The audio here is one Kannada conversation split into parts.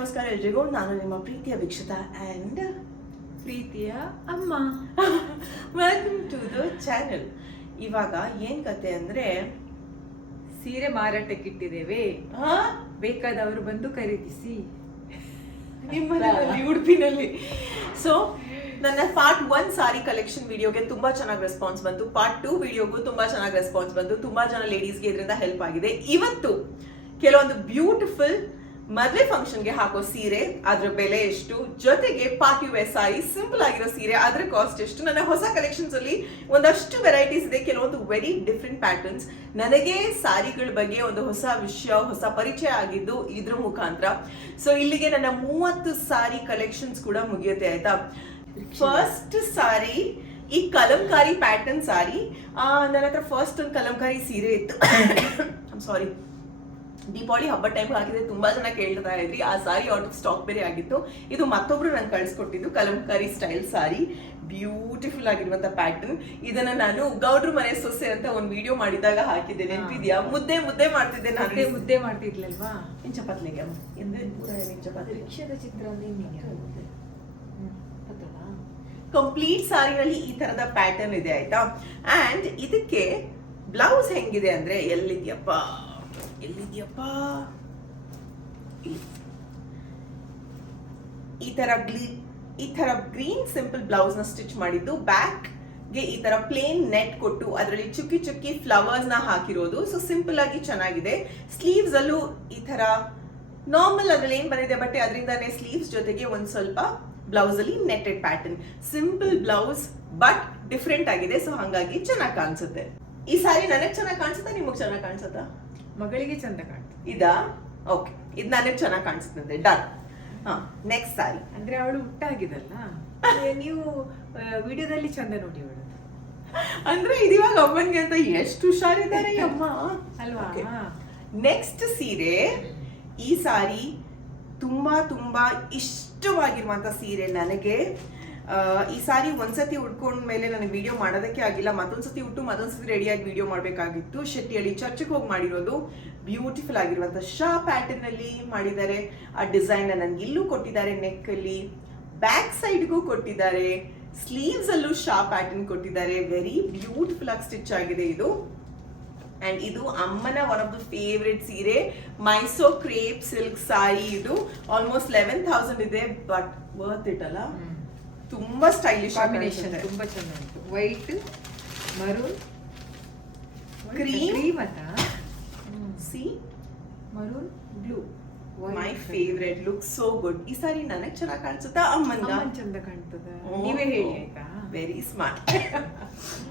ನಮಸ್ಕಾರ ಎಲ್ರಿಗೂ. ನಾನು ನಿಮ್ಮ ಪ್ರೀತಿಯ ವೀಕ್ಷಿತ ಆ್ಯಂಡ್ ಪ್ರೀತಿಯ ಅಮ್ಮ. Welcome to the channel. ಇವಾಗ ಏನ್ ಕತೆ ಅಂದ್ರೆ, ಸೀರೆ ಮಾರಾಟಕ್ಕಿಟ್ಟಿದ್ದೇವೆ, ಬೇಕಾದವರು ಬಂದು ಖರೀದಿಸಿ. ನಿಮ್ಮಲ್ಲಿ ಉಡುಪಿನಲ್ಲಿ. ಸೊ ನನ್ನ ಪಾರ್ಟ್ 1 ಸಾರಿ ಕಲೆಕ್ಷನ್ ವಿಡಿಯೋಗೆ ತುಂಬಾ ಚೆನ್ನಾಗಿ ರೆಸ್ಪಾನ್ಸ್ ಬಂತು. ಪಾರ್ಟ್ 2 ವಿಡಿಯೋಗೂ ತುಂಬಾ ಚೆನ್ನಾಗಿ ರೆಸ್ಪಾನ್ಸ್ ಬಂತು. ತುಂಬಾ ಜನ ಲೇಡೀಸ್ಗೆ ಇದರಿಂದ ಹೆಲ್ಪ್ ಆಗಿದೆ. ಇವತ್ತು ಕೆಲವೊಂದು ಬ್ಯೂಟಿಫುಲ್ ಮದುವೆ ಫಂಕ್ಷನ್ಗೆ ಹಾಕೋ ಸೀರೆ, ಅದ್ರ ಬೆಲೆ ಎಷ್ಟು, ಜೊತೆಗೆ ಪಾರ್ಟಿ ವೇರ್ ಸಾರಿ ಸಿಂಪಲ್ ಆಗಿರೋ ಸೀರೆ, ಅದ್ರ ಕಾಸ್ಟ್ ಎಷ್ಟು, ನನ್ನ ಹೊಸ ಕಲೆಕ್ಷನ್ಸ್ ಅಲ್ಲಿ ಒಂದಷ್ಟು ವೆರೈಟೀಸ್ ಇದೆ. ಕೆಲವೊಂದು ವೆರಿ ಡಿಫ್ರೆಂಟ್ ಪ್ಯಾಟರ್ನ್ಸ್. ನನಗೆ ಸಾರಿಗಳ ಬಗ್ಗೆ ಒಂದು ಹೊಸ ವಿಷಯ, ಹೊಸ ಪರಿಚಯ ಆಗಿದ್ದು ಇದ್ರ ಮುಖಾಂತರ. ಸೊ ಇಲ್ಲಿಗೆ ನನ್ನ 30 ಸಾರಿ ಕಲೆಕ್ಷನ್ಸ್ ಕೂಡ ಮುಗಿಯುತ್ತೆ, ಆಯ್ತಾ. ಫಸ್ಟ್ ಸಾರಿ ಈ ಕಲಂಕಾರಿ ಪ್ಯಾಟರ್ನ್ ಸಾರಿ. ನನ್ನ ಹತ್ರ ಫಸ್ಟ್ ಒಂದು ಕಲಂಕಾರಿ ಸೀರೆ ಇತ್ತು. ಸಾರಿ, ದೀಪಾವಳಿ ಹಬ್ಬ ಟೈಮ್ ಆಗಿದೆ, ತುಂಬಾ ಜನ ಕೇಳ್ತಾ ಇದ್ರಿ. ಆ ಸಾರಿ ಔಟ್ ಆಫ್ ಸ್ಟಾಕ್ ಬೇರೆ ಆಗಿತ್ತು. ಇದು ಮತ್ತೊಬ್ರು ನಂಗೆ ಕಳಿಸ್ಕೊಟ್ಟಿದ್ದು ಕಲಂಕಾರಿ ಸ್ಟೈಲ್ ಸಾರಿ, ಬ್ಯೂಟಿಫುಲ್ ಆಗಿರುವಂತ ಪ್ಯಾಟರ್ನ್. ಇದನ್ನ ನಾನು ಗೌಡ್ರು ಮನೆ ಸೊಸೆ ಅಂತ ಒಂದು ವಿಡಿಯೋ ಮಾಡಿದಾಗ ಹಾಕಿದ್ದೆ, ನೆನಪಿದ್ಯಾ? ಮುದ್ದೆ ಮಾಡ್ತಿದ್ದೆ ನಾನು. ಮುದ್ದೆ ಮಾಡ್ತಿದ್ಲಲ್ವಾ? ಇನ್ ಚಪಾತಿಗೆ ಪೂರ ಚಪಾತಿ ರಿಕ್ಷದ ಚಿತ್ರ ಕಂಪ್ಲೀಟ್ ಸಾರಿನಲ್ಲಿ ಈ ತರದ ಪ್ಯಾಟರ್ನ್ ಇದೆ, ಆಯ್ತಾ. ಅಂಡ್ ಇದಕ್ಕೆ ಬ್ಲೌಸ್ ಹೆಂಗಿದೆ ಅಂದ್ರೆ, ಎಲ್ಲಿದ್ಯಪ್ಪ ಈ ತರ ಗ್ರೀನ್ ಸಿಂಪಲ್ ಬ್ಲೌಸ್ ನ ಸ್ಟಿಚ್ ಮಾಡಿದ್ದು, ಬ್ಯಾಕ್ ಗೆ ಈ ತರ ಪ್ಲೇನ್ ನೆಟ್ ಕೊಟ್ಟು ಅದರಲ್ಲಿ ಚುಕ್ಕಿ ಚುಕ್ಕಿ ಫ್ಲವರ್ಸ್ ನ ಹಾಕಿರೋದು. ಸೊ ಸಿಂಪಲ್ ಆಗಿ ಚೆನ್ನಾಗಿದೆ. ಸ್ಲೀವ್ಸ್ ಅಲ್ಲೂ ಈ ತರ ನಾರ್ಮಲ್ ಅದ್ರಲ್ಲಿ ಏನ್ ಬಂದಿದೆ ಬಟ್ಟೆ, ಅದರಿಂದಾನೇ ಸ್ಲೀವ್ಸ್ ಜೊತೆಗೆ ಒಂದ್ ಸ್ವಲ್ಪ ಬ್ಲೌಸ್ ಅಲ್ಲಿ netted pattern. Simple blouse but different ಆಗಿದೆ. ಸೊ ಹಂಗಾಗಿ ಚೆನ್ನಾಗಿ ಕಾಣಿಸುತ್ತೆ. ಈ ಸಾರಿ ನನಗ್ ಚೆನ್ನಾಗಿ ಕಾಣಿಸುತ್ತಾ, ನಿಮಗ್ ಚೆನ್ನಾಗಿ ಕಾಣಿಸುತ್ತಾ? ಮಗಳಿಗೆ ಚಂದ ಕಾಣ್ತದೆ. ಇದಾ? ಓಕೆ, ಇದು ನನಗೆ ಚೆನ್ನಾಗಿ ಕಾಣಿಸ್ತದೆ. ಡನ್. ನೆಕ್ಸ್ಟ್ ಸಾರಿ ಅಂದ್ರೆ ಅವಳು ಹುಟ್ಟಾಗಿದಲ್ಲ, ನೀವು ವಿಡಿಯೋದಲ್ಲಿ ಚಂದ ನೋಡಿ ಅವಳು. ಅಂದ್ರೆ ಇದಿವಾಗ ಅಮ್ಮನ್ಗೆ ಅಂತ ಎಷ್ಟು ಹುಷಾರಿದ್ದಾರೆ ಅಮ್ಮ ಅಲ್ವಾ? ನೆಕ್ಸ್ಟ್ ಸೀರೆ. ಈ ಸಾರಿ ತುಂಬಾ ತುಂಬಾ ಇಷ್ಟವಾಗಿರುವಂತ ಸೀರೆ ನನಗೆ. ಈ ಸಾರಿ ಒಂದ್ಸತಿ ಉಟ್ಕೊಂಡ್ಮೇಲೆ ನನಗೆ ವಿಡಿಯೋ ಮಾಡೋದಕ್ಕೆ ಆಗಿಲ್ಲ. ಮತ್ತೊಂದ್ಸತಿ ಉಟ್ಟು ಮತ್ತೊಂದ್ಸತಿ ರೆಡಿಯಾಗಿ ವಿಡಿಯೋ ಮಾಡಬೇಕಾಗಿತ್ತು. ಶೆಟ್ಟಿಯಲ್ಲಿ ಚರ್ಚ್ಗೆ ಹೋಗಿ ಮಾಡಿರೋದು. ಬ್ಯೂಟಿಫುಲ್ ಆಗಿರುವಂತ ಶಾ ಪ್ಯಾಟರ್ನ್ ಅಲ್ಲಿ ಮಾಡಿದ್ದಾರೆ. ಆ ಡಿಸೈನ್ ನನಗೆ ಇಲ್ಲೂ ಕೊಟ್ಟಿದ್ದಾರೆ, ನೆಕ್ ಅಲ್ಲಿ, ಬ್ಯಾಕ್ ಸೈಡ್ಗೂ ಕೊಟ್ಟಿದ್ದಾರೆ, ಸ್ಲೀವ್ಸ್ ಅಲ್ಲೂ ಶಾ ಪ್ಯಾಟರ್ನ್ ಕೊಟ್ಟಿದ್ದಾರೆ. ವೆರಿ ಬ್ಯೂಟಿಫುಲ್ ಆಗಿ ಸ್ಟಿಚ್ ಆಗಿದೆ ಇದು. ಅಂಡ್ ಇದು ಅಮ್ಮನ ಒನ್ ಆಫ್ ದ ಫೇವ್ರೆಟ್ ಸೀರೆ, ಮೈಸೂರ್ ಕ್ರೇಪ್ ಸಿಲ್ಕ್ ಸಾರಿ. ಇದು ಆಲ್ಮೋಸ್ಟ್ 11,000 ಇದೆ, ಬಟ್ ವರ್ತ್ ಇಟ್ ಅಲ್ಲ. ತುಂಬಾ ಸ್ಟೈಲಿಶ್ ಕಾಂಬಿನೇಷನ್, ತುಂಬಾ ಚೆನ್ನಾಗಿತ್ತು. ವೈಟ್, ಮರೂನ್, ಕ್ರೀಮ್ ಅಂತ C maroon blue. My favourite. Look so good. ಈ ಸಾರಿ ನನಗೆ ಚೆನ್ನಾಗಿ ಕಾಣಿಸುತ್ತಾ, ಅಮ್ಮಂಗ ಚಂದ ಕಾಣ್ತದೆ. ನೀವೇ ಹೇಳಿ ಆಯ್ತಾ? Very smart.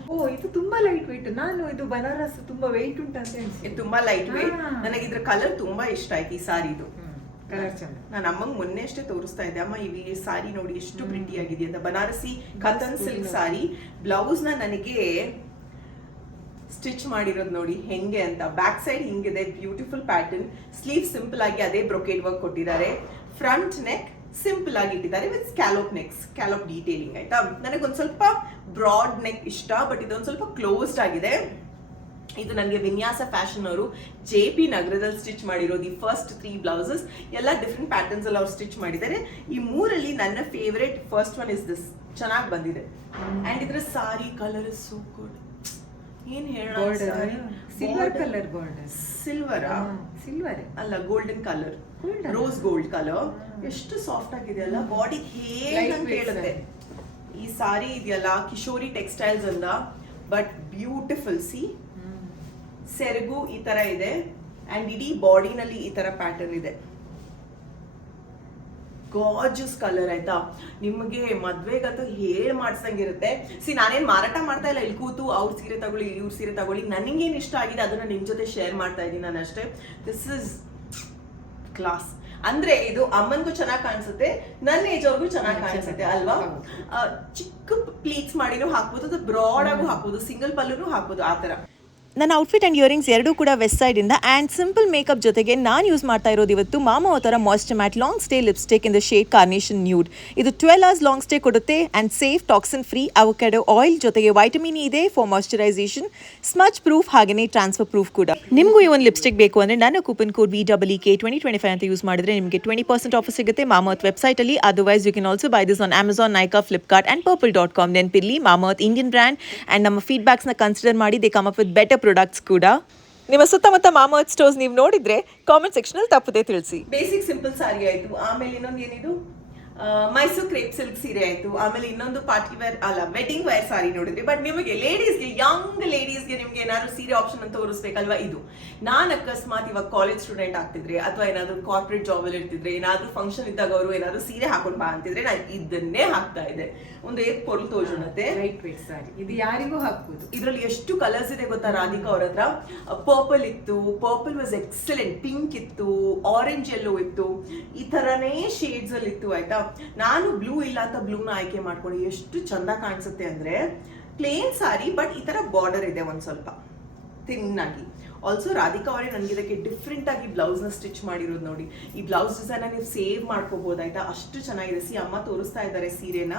ಓ, ಇದು ತುಂಬಾ ಲೈಟ್ ವೇಟ್. ನಾನು ಇದು ಬನಾರಸ್ ತುಂಬಾ ವೆಯ್ಟ್ ಉಂಟು ಅಂತ ಇದು ತುಂಬಾ ಲೈಟ್ ವೇಟ್. ನನಗೆ ಇದ್ರ ಕಲರ್ ತುಂಬಾ ಇಷ್ಟ ಆಯ್ತು ಈ ಸಾರಿದು. ಕಲರ್ ಚಂದ. ನಾನು ಅಮ್ಮಂಗ್ ಮೊನ್ನೆ ಅಷ್ಟೇ ತೋರಿಸ್ತಾ ಇದ್ದೆ, ಅಮ್ಮ ಈ ಸಾರಿ ನೋಡಿ ಎಷ್ಟು ಪ್ರಿಟಿ ಆಗಿದೆ ಅಂತ. ಬನಾರಸಿ ಕತನ್ ಸಿಲ್ಕ್ ಸಾರಿ. ಬ್ಲೌಸ್ ನ ನನಗೆ ಸ್ಟಿಚ್ ಮಾಡಿರೋದು ನೋಡಿ ಹೆಂಗೆ ಅಂತ. ಬ್ಯಾಕ್ ಸೈಡ್ ಹಿಂಗಿದೆ, ಬ್ಯೂಟಿಫುಲ್ ಪ್ಯಾಟರ್ನ್. ಸ್ಲೀವ್ ಸಿಂಪಲ್ ಆಗಿ ಅದೇ ಬ್ರೊಕೇಡ್ ವರ್ಕ್ ಕೊಟ್ಟಿದ್ದಾರೆ. ಫ್ರಂಟ್ ನೆಕ್ ಸಿಂಪಲ್ ಆಗಿ ಇಟ್ಟಿದ್ದಾರೆ ವಿತ್ ಸ್ಕ್ಯಾಲೋಪ್ ನೆಕ್ಸ್, ಸ್ಕ್ಯಾಲೋಪ್ ಡೀಟೇಲಿಂಗ್, ಆಯ್ತಾ. ನನಗೊಂದ್ ಸ್ವಲ್ಪ ಬ್ರಾಡ್ ನೆಕ್ ಇಷ್ಟ, ಬಟ್ ಇದೊಂದು ಸ್ವಲ್ಪ ಕ್ಲೋಸ್ಡ್ ಆಗಿದೆ. ಇದು ನನಗೆ ವಿನ್ಯಾಸ ಫ್ಯಾಷನ್ ಅವರು JP ನಗರದಲ್ಲಿ ಸ್ಟಿಚ್ ಮಾಡಿರೋದು. ಈ ಫಸ್ಟ್ 3 ಬ್ಲೌಸಸ್ ಎಲ್ಲ ಡಿಫ್ರೆಂಟ್ ಪ್ಯಾಟರ್ನ್ಸ್ ಅಲ್ಲಿ ಅವ್ರು ಸ್ಟಿಚ್ ಮಾಡಿದ್ದಾರೆ. ಈ 3ರಲ್ಲಿ ನನ್ನ favourite first one is this. ಚೆನ್ನಾಗಿ ಬಂದಿದೆ. ಅಂಡ್ ಇದ್ರ ಸಾರಿ ಕಲರ್ ಇಸ್ ಸೋ ಗುಡ್. ಏನ್ ಹೇಳೋಣ, ಸಿಲ್ವರ್ ಕಲರ್ ಬಾರ್ಡರ್. ಸಿಲ್ವರ್ ಅಲ್ಲ, golden colour, rose gold colour. ಎಷ್ಟು ಸಾಫ್ಟ್ ಆಗಿದೆ ಅಲ್ಲ, ಬಾಡಿ ಹೇಳುತ್ತೆ. ಈ ಸಾರಿ ಇದೆಯಲ್ಲ ಕಿಶೋರಿ ಟೆಕ್ಸ್ಟೈಲ್ಸ್ ಅಂದ, ಬಟ್ ಬ್ಯೂಟಿಫುಲ್. ಸಿ, ಸೆರಗು ಈ ತರ ಇದೆ ಅಂಡ್ ಇಡೀ ಬಾಡಿನಲ್ಲಿ ಈ ತರ ಪ್ಯಾಟರ್ನ್ ಇದೆ. ಗಾರ್ಜಿಯಸ್ ಕಲರ್, ಆಯ್ತಾ. ನಿಮಗೆ ಮದ್ವೆಗಂತೂ ಹೇಳ್ ಮಾಡ್ಸಂಗಿರುತ್ತೆ. ಸಿ, ನಾನೇನ್ ಮಾರಾಟ ಮಾಡ್ತಾ ಇಲ್ಲ, ಇಲ್ಲಿ ಕೂತು ಅವ್ರ ಸೀರೆ ತಗೊಳ್ಳಿ, ಇವ್ರ ಸೀರೆ ತಗೊಳ್ಳಿ. ನನಗೇನ್ ಇಷ್ಟ ಆಗಿದೆ ಅದನ್ನ ನಿಮ್ ಜೊತೆ ಶೇರ್ ಮಾಡ್ತಾ ಇದ್ದೀನಿ ನಾನು ಅಷ್ಟೇ. This is class. ಅಂದ್ರೆ ಇದು ಅಮ್ಮನ್ಗೂ ಚೆನ್ನಾಗಿ ಕಾಣಿಸುತ್ತೆ, ನನ್ನ ಏಜ್ ಅವ್ರಿಗೂ ಚೆನ್ನಾಗಿ ಕಾಣಿಸುತ್ತೆ ಅಲ್ವಾ. ಚಿಕ್ಕ ಪ್ಲೀಟ್ಸ್ ಮಾಡಿನೂ ಹಾಕ್ಬೋದು, ಅದು ಬ್ರಾಡ್ ಆಗು ಹಾಕ್ಬೋದು, ಸಿಂಗಲ್ ಪಲ್ಲುನು ಹಾಕ್ಬೋದು, ಆ ತರ. ನನ್ನ ಔಟ್ಫಿಟ್ ಆ್ಯಂಡ್ ಇಯರಿಂಗ್ಸ್ ಎರಡೂ ಕೂಡ ವೆಸ್ಟ್ ಸೈಡಿಂದ ಆ್ಯಂಡ್ ಸಿಂಪಲ್ ಮೇಕಪ್ ಜೊತೆಗೆ ನಾನು ಯೂಸ್ ಮಾಡ್ತಾ ಇರೋದು ಇವತ್ತು ಮಾಮಾ ಅವರ moisture matte long stay lipstick in the shade carnation nude. ಇದು 12 hours ಲಾಂಗ್ ಸ್ಟೇ ಕೊಡುತ್ತೆ and safe toxin free avocado oil ಜೊತೆಗೆ ವೈಟಮಿನ್ ಇದೆ ಫಾರ್ ಮಾಯ್ಶ್ಚರೈಸೇಷನ್, ಸ್ಮಚ್ ಪ್ರೂಫ್ ಹಾಗೆಯೇ ಟ್ರಾನ್ಸ್ಫರ್ ಪ್ರೂಫ್ ಕೂಡ. ನಿಮಗೂ ಈ ಒಂದು ಲಿಪ್ಸ್ಟಿಕ್ ಬೇಕು ಅಂದರೆ ನನ್ನ ಕೂಪನ್ ಕೋಡ್ VEEK 2025 ಅಂತ ಯೂಸ್ ಮಾಡಿದ್ರೆ ನಿಮಗೆ 20% ಆಫರ್ ಸಿಗುತ್ತೆ ಮಾಮಾಅರ್ತ್ ವೆಬ್ಸೈಟಲ್ಲಿ. Otherwise you can also buy this on Amazon, Nykaa, Flipkart and purple.com. ನೆನಪಿರಲಿ ಮಾಮಾಅರ್ತ್ ಇಂಡಿಯನ್ ಬ್ರ್ಯಾಂಡ್ ಆ್ಯಂಡ್ ನಮ್ಮ ಫೀಡ್ಬ್ಯಾಕ್ಸ್ನ ಕನ್ಸಿಡರ್ ಮಾಡಿ they come up with better products ಕೂಡ. ನಿಮ್ಮ ಸುತ್ತಮುತ್ತ ಮಾಮಾಅರ್ತ್ ಸ್ಟೋರ್ಸ್ ನೀವು ನೋಡಿದ್ರೆ ಕಾಮೆಂಟ್ ಸೆಕ್ಷನಲ್ಲಿ ತಪ್ಪದೆ ತಿಳಿಸಿ. ಬೇಸಿಕ್ ಸಿಂಪಲ್ ಸಾರಿ ಆಯ್ತು. ಆಮೇಲೆ ಇನ್ನೊಂದು ಏನಿದು ಮೈಸೂರು ಕ್ರೇಪ್ ಸಿಲ್ಕ್ ಸೀರೆ ಆಯ್ತು. ಆಮೇಲೆ ಇನ್ನೊಂದು ಪಾರ್ಟಿ ವೇರ್ ಅಲ್ಲ ವೆಡ್ಡಿಂಗ್ ವೇರ್ ಸಾರಿ ನೋಡಿದ್ವಿ. ಬಟ್ ನಿಮಗೆ ಲೇಡೀಸ್ಗೆ, ಯಂಗ್ ಲೇಡೀಸ್ಗೆ ನಿಮ್ಗೆ ಏನಾದ್ರು ಸೀರೆ ಆಪ್ಷನ್ ಅಂತ ತೋರಿಸ್ಬೇಕಲ್ವಾ ಇದು. ನಾನು ಅಕಸ್ಮಾತ್ ಇವಾಗ ಕಾಲೇಜ್ ಸ್ಟೂಡೆಂಟ್ ಆಗ್ತಿದ್ರೆ ಅಥವಾ ಏನಾದ್ರು ಕಾರ್ಪೊರೇಟ್ ಜಾಬ್ ಅಲ್ಲಿ ಇರ್ತಿದ್ರೆ, ಏನಾದ್ರು ಫಂಕ್ಷನ್ ಇದ್ದಾಗ ಅವರು ಏನಾದ್ರು ಸೀರೆ ಹಾಕೊಂಡು ಬಾ ಅಂತಿದ್ರೆ ನಾನು ಇದನ್ನೇ ಹಾಕ್ತಾ ಇದ್ದೆ. ಒಂದು ಏಕ್ ಪೊರ್ಲ್ ತೋಜುಣತೆ ಲೈಟ್ ವೇಟ್ ಸಾರಿ, ಇದು ಯಾರಿಗೂ ಹಾಕ್ಬೋದು. ಇದ್ರಲ್ಲಿ ಎಷ್ಟು ಕಲರ್ಸ್ ಇದೆ ಗೊತ್ತಾ ರಾಧಿಕಾ ಅವ್ರ ಹತ್ರ. ಪರ್ಪಲ್ ಇತ್ತು, ಪರ್ಪಲ್ ವಾಸ್ ಎಕ್ಸಲೆಂಟ್, ಪಿಂಕ್ ಇತ್ತು, ಆರೆಂಜ್ ಯೆಲ್ಲೋ ಇತ್ತು, ಈ ತರನೇ ಶೇಡ್ಸ್ ಅಲ್ಲಿ ಇತ್ತು ಆಯ್ತಾ. ನಾನು ಬ್ಲೂ ಇಲ್ಲ ಅಂತ ಬ್ಲೂನ ಆಯ್ಕೆ ಮಾಡ್ಕೊಂಡು ಎಷ್ಟು ಚಂದ ಕಾಣಿಸುತ್ತೆ ಅಂದ್ರೆ ಪ್ಲೇನ್ ಸಾರಿ ಬಟ್ ಈ ತರ ಬಾರ್ಡರ್ ಇದೆ ಒಂದ್ ಸ್ವಲ್ಪ ಥಿನ್ ಆಗಿ. ಆಲ್ಸೋ ರಾಧಿಕಾ ಅವರೇ ನನಗೆ ಇದಕ್ಕೆ ಡಿಫ್ರೆಂಟ್ ಆಗಿ ಬ್ಲೌಸ್ ನ ಸ್ಟಿಚ್ ಮಾಡಿರೋದು ನೋಡಿ. ಈ ಬ್ಲೌಸ್ ಡಿಸೈನ್ ನೀವು ಸೇವ್ ಮಾಡ್ಕೋಬಹುದು ಆಯ್ತಾ, ಅಷ್ಟು ಚೆನ್ನಾಗಿದೆ. ಸಿ ಅಮ್ಮ ತೋರಿಸ್ತಾ ಇದ್ದಾರೆ ಸೀರೆನ.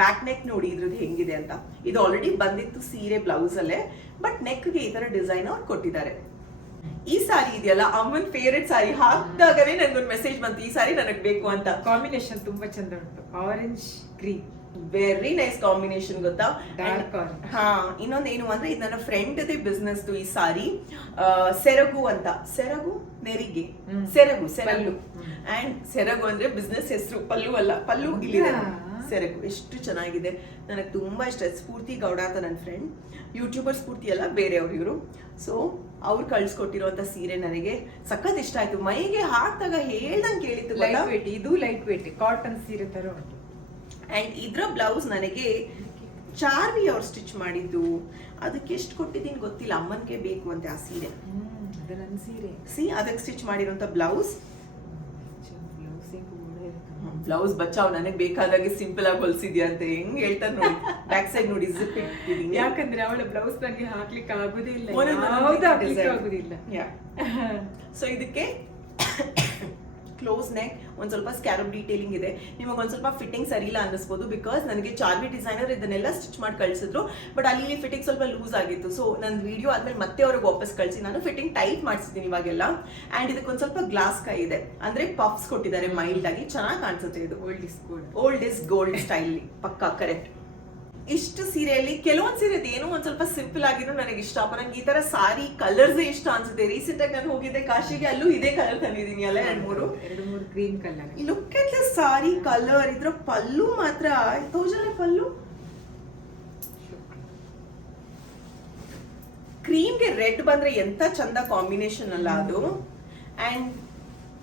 ಬ್ಯಾಕ್ ನೆಕ್ ನೋಡಿ ಇದ್ರದ್ದು ಹೆಂಗಿದೆ ಅಂತ. ಇದು ಆಲ್ರೆಡಿ ಬಂದಿತ್ತು ಸೀರೆ ಬ್ಲೌಸ್ ಅಲ್ಲೇ, ಬಟ್ ನೆಕ್ಗೆ ಈ ತರ ಡಿಸೈನ್ ಅವ್ರು ಕೊಟ್ಟಿದ್ದಾರೆ. ಈ ಸಾರಿ ಇದೆಯಲ್ಲ ಅಮ್ಮನ್ ಫೇವ್ರೆಟ್ ಸಾರಿ. ಹಾಕ್ದಾಗನೇ ನನ್ಗೊಂದು ಮೆಸೇಜ್ ಬಂತು ಈ ಸಾರಿ ನನಗ್ ಬೇಕು ಅಂತ. ಕಾಂಬಿನೇಷನ್ ತುಂಬಾ ಚಂದ ಉಂಟು, orange green, very nice combination ಗೊತ್ತಾ. Dark orange. ಹಾ, ಇನ್ನೊಂದೇನು ಅಂದ್ರೆ ಇದು ನನ್ನ ಫ್ರೆಂಡ್ ಬಿಸ್ನೆಸ್ ಈ ಸಾರಿ. ಸೆರಗು ಅಂತ, ಸೆರಗು ನೆರಿಗೆ, ಸೆರಗು ಅಂಡ್ ಸೆರಗು ಅಂದ್ರೆ ಬಿಸ್ನೆಸ್ ಹೆಸರು, ಪಲ್ಲು ಅಲ್ಲ, ಪಲ್ಲು ಇಲ್ಲಿದೆ. ಸೆರಗು ಎಷ್ಟು ಚೆನ್ನಾಗಿದೆ, ನನಗೆ ತುಂಬಾ ಇಷ್ಟ. ಸ್ಫೂರ್ತಿ ಗೌಡ ಅಂತ ನನ್ನ ಫ್ರೆಂಡ್, ಯೂಟ್ಯೂಬರ್ ಸ್ಫೂರ್ತಿ ಅಲ್ಲ ಬೇರೆಯವರು ಇವರು. ಸೊ ಅವ್ರು ಕಳ್ಸಿಕೊಟ್ಟಿರುವಂತ ಸೀರೆ ನನಗೆ ಸಖತ್ ಇಷ್ಟ ಆಯ್ತು. ಮೈಗೆ ಹಾಕಿದಾಗ ಹೇಳ್ದಂಗೆ ಕೇಳಿತ್ತು. ಲೈಟ್ ವೇಟ್, ಇದು ಲೈಟ್ ವೇಟ್ ಕಾಟನ್ ಸೀರೆ ತರ ಉಂಟು. ಅಂಡ್ ಇದ್ರ ಬ್ಲೌಸ್ ನನಗೆ ಚಾರ್ವಿ ಅವ್ರು ಸ್ಟಿಚ್ ಮಾಡಿದ್ದು. ಅದಕ್ಕೆ ಎಷ್ಟು ಕೊಟ್ಟಿದ್ದೀನಿ ಗೊತ್ತಿಲ್ಲ, ಅಮ್ಮನ್ಗೆ ಬೇಕು ಅಂತ ಆ ಸೀರೆ. ಅದು ನನ್ನ ಸೀರೆ. ಸಿ ಅದಕ್ಕೆ ಸ್ಟಿಚ್ ಮಾಡಿರುವಂತ ಬ್ಲೌಸ್. ಬ್ಲೌಸ್ ಬಚಾವ್ ನನಗೆ ಬೇಕಾದಾಗೆ ಸಿಂಪಲ್ ಆಗಿ ಹೊಲ್ಸಿದ್ಯಾ ಅಂತ ಹೆಂಗ್ ಹೇಳ್ತಾರೆ ನೋಡಿ. ಬ್ಯಾಕ್ ಸೈಡ್ ನೋಡಿ ಜಿಪ್ ಇಟ್ಟಿದ್ದೀನಿ. ಯಾಕಂದ್ರೆ ಅವಳ ಬ್ಲೌಸ್ ನನಗೆ ಹಾಕ್ಲಿಕ್ಕೆ ಆಗುದಿಲ್ಲ, ಆಗುದಿಲ್ಲ. ಸೊ ಇದಕ್ಕೆ ಕ್ಲೋಸ್ ನೆಕ್, ಒಂದ್ ಸ್ವಲ್ಪ ಸ್ಕ್ಯಾರಪ್ ಡೀಟೇಲಿಂಗ್ ಇದೆ. ನಿಮಗೆ ಒಂದ್ ಸ್ವಲ್ಪ ಫಿಟ್ಟಿಂಗ್ ಸರಿ ಇಲ್ಲ ಅನ್ನಿಸ್ಬೋದು, ಬಿಕಾಸ್ ನನಗೆ ಚಾರ್ವಿ ಡಿಸೈನರ್ ಇದನ್ನೆಲ್ಲ ಸ್ಟಿಚ್ ಮಾಡಿ ಕಳಿಸಿದ್ರು. ಬಟ್ ಅಲ್ಲಿ ಫಿಟ್ಟಿಂಗ್ ಸ್ವಲ್ಪ ಲೂಸ್ ಆಗಿತ್ತು. ಸೊ ನನ್ನ ವಿಡಿಯೋ ಆದ್ಮೇಲೆ ಮತ್ತೆ ಅವ್ರಿಗೆ ವಾಪಸ್ ಕಳಿಸಿ ನಾನು ಫಿಟ್ಟಿಂಗ್ ಟೈಟ್ ಮಾಡಿಸಿದ್ದೀನಿ ಇವಾಗೆಲ್ಲ. ಅಂಡ್ ಇದಕ್ಕೊಂದ್ ಸ್ವಲ್ಪ ಗ್ಲಾಸ್ ಕೈ ಇದೆ, ಅಂದ್ರೆ ಪಫ್ಸ್ ಕೊಟ್ಟಿದ್ದಾರೆ ಮೈಲ್ಡ್ ಆಗಿ, ಚೆನ್ನಾಗಿ ಕಾಣಿಸುತ್ತೆ. ಇದು ಓಲ್ಡ್ ಇಸ್ ಗೋಲ್ಡ್ ಸ್ಟೈಲ್ ಪಕ್ಕಾ ಕರೆಕ್ಟ್. ಇಷ್ಟು ಸೀರೆಯಲ್ಲಿ ಕೆಲವೊಂದು ಸೀರೆ ಏನೋ ಒಂದ್ ಸ್ವಲ್ಪ ಸಿಂಪಲ್ ಆಗಿದ್ರು ನನಗೆ ಇಷ್ಟಪ್ಪ. ನಂಗೆ ಈ ತರ ಸಾರಿ ಕಲರ್ಸ್ ಇಷ್ಟ ಅನ್ಸುತ್ತೆ. ರೀಸೆಂಟ್ ಆಗಿ ನಾನು ಹೋಗಿದ್ದೆ ಕಾಶಿಗೆ, ಅಲ್ಲೂ ಇದೇ ಕಲರ್ ತಂದಿದ್ದೀನಿ ಅಲ್ಲ, 2-3 green colour. Look at the sorry colour. ಇದ್ರ ಪಲ್ಲು ಮಾತ್ರ ತೋಜನ ಪಲ್ಲು ಕ್ರೀಮ್ಗೆ ರೆಡ್ ಬಂದ್ರೆ ಎಂತ ಚಂದ ಕಾಂಬಿನೇಷನ್ ಅಲ್ಲ ಅದು. ಅಂಡ್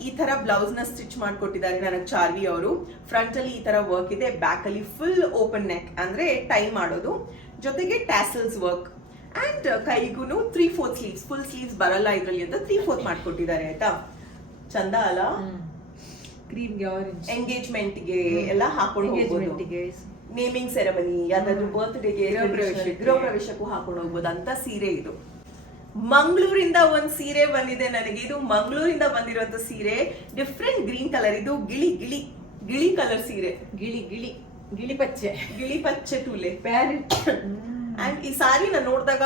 ಈ ತರ ಬ್ಲೌಸ್ ನ ಸ್ಟಿಚ್ ಮಾಡ್ಕೊಟ್ಟಿದ್ದಾರೆ ನನಗೆ ಚಾರ್ವಿ ಅವರು. ಫ್ರಂಟ್ ಅಲ್ಲಿ ಈ ತರ ವರ್ಕ್ ಇದೆ, ಬ್ಯಾಕ್ ಅಲ್ಲಿ ಫುಲ್ ಓಪನ್ ನೆಕ್ ಅಂದ್ರೆ ಟೈ ಮಾಡೋದು, ಜೊತೆಗೆ ಟ್ಯಾಸಲ್ಸ್ ವರ್ಕ್. ಅಂಡ್ ಕೈಗೂ 3/4 ಸ್ಲೀವ್ಸ್, ಫುಲ್ ಸ್ಲೀವ್ಸ್ ಬರಲ್ಲ ಇದ್ರಲ್ಲಿ ಅಂತ 3/4 ಮಾಡ್ಕೊಟ್ಟಿದ್ದಾರೆ ಆಯ್ತಾ. ಚಂದ ಅಲ್ಲ. ಕ್ರೀಮ್ಗೆ ಆರೆಂಜ್, ಎಂಗೇಜ್ಮೆಂಟ್ಗೆ ಎಲ್ಲ ಹಾಕೊಂಡು ಹೋಗ್ಬೋದು, ನೇಮಿಂಗ್ ಸೆರೆಮನಿ, ಯಾವ್ದಾದ್ರು ಬರ್ತ್ಡೇಗೆ, ಗೃಹ ಪ್ರವೇಶಕ್ಕೂ ಹಾಕೊಂಡು ಹೋಗ್ಬೋದು ಅಂತ ಸೀರೆ ಇದು. ಮಂಗಳೂರಿಂದ ಒಂದ್ ಸೀರೆ ಬಂದಿದೆ ನನಗೆ. ಇದು ಮಂಗಳೂರಿಂದ ಬಂದಿರುವಂತ ಸೀರೆ, ಡಿಫ್ರೆಂಟ್ ಗ್ರೀನ್ ಕಲರ್. ಇದು ಗಿಳಿ ಕಲರ್ ಸೀರೆ, ಗಿಳಿ ಪಚ್ಚೆ ತೂಲೆ ಪ್ಯಾರೆಟ್. ಅಂಡ್ ಈ ಸಾರಿ ನಾನು ನೋಡಿದಾಗ